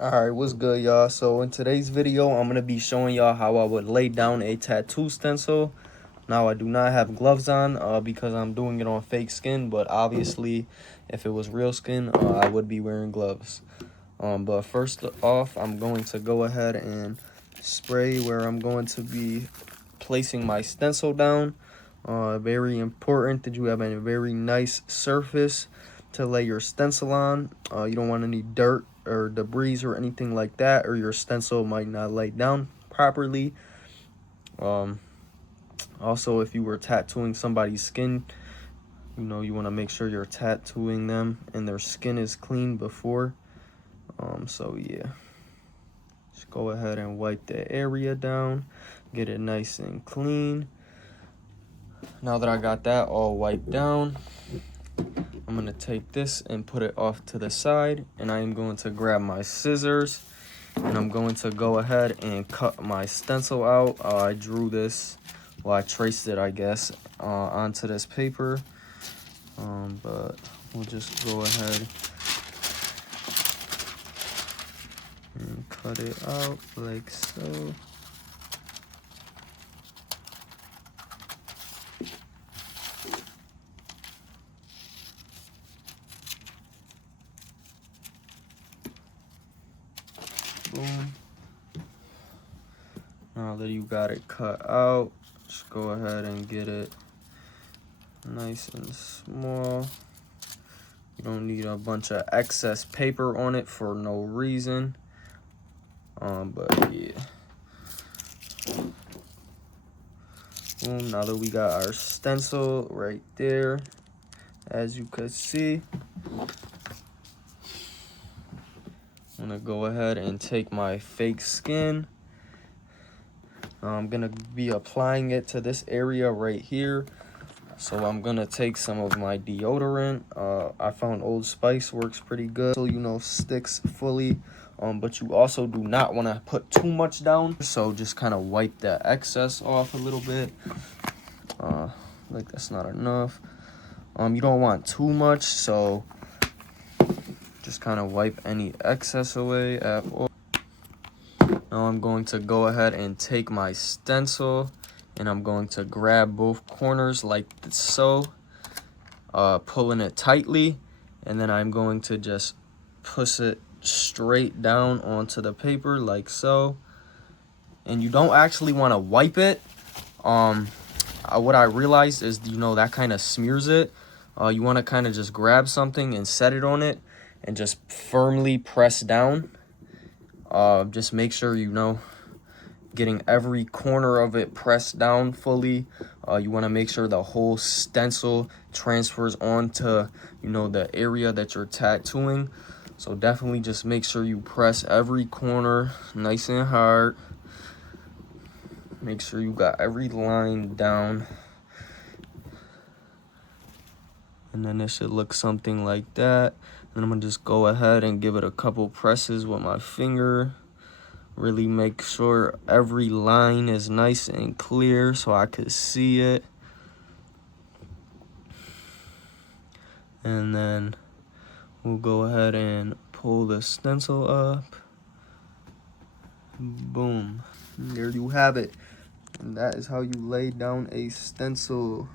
Alright, what's good, y'all? So in today's video, I'm going to be showing y'all how I would lay down a tattoo stencil. Now, I do not have gloves on because I'm doing it on fake skin, but obviously, if it was real skin, I would be wearing gloves. But first off, I'm going to go ahead and spray where I'm going to be placing my stencil down. Very important that you have a very nice surface to lay your stencil on. You don't want any dirt or debris or anything like that, or your stencil might not lay down properly. Also, if you were tattooing somebody's skin, you want to make sure you're tattooing them and their skin is clean before. So yeah, just go ahead and wipe the area down, get it nice and clean. Now that I got that all wiped down, I'm going to take this and put it off to the side, and I am going to grab my scissors, and I'm going to go ahead and cut my stencil out. I drew this, well, I traced it, I guess, onto this paper, but we'll just go ahead and cut it out like so. Boom. Now that you got it cut out, just go ahead and get it nice and small. You don't need a bunch of excess paper on it for no reason. But yeah. Boom. Now that we got our stencil right there, as you could see, I'm gonna go ahead and take my fake skin. I'm gonna be applying it to this area right here. So I'm gonna take some of my deodorant. I found Old Spice works pretty good, so sticks fully. But you also do not want to put too much down, so just kind of wipe that excess off a little bit. Like that's not enough. You don't want too much, so just kind of wipe any excess away at all. Now I'm going to go ahead and take my stencil, and I'm going to grab both corners like so, pulling it tightly, and then I'm going to just push it straight down onto the paper like so. And you don't actually want to wipe it. What I realized is, that kind of smears it. You want to kind of just grab something and set it on it and just firmly press down. Just make sure getting every corner of it pressed down fully. You want to make sure the whole stencil transfers onto the area that you're tattooing. So definitely just make sure you press every corner nice and hard. Make sure you got every line down, and then it should look something like that. And I'm gonna just go ahead and give it a couple presses with my finger. Really make sure every line is nice and clear so I could see it. And then we'll go ahead and pull the stencil up. Boom. There you have it. And that is how you lay down a stencil.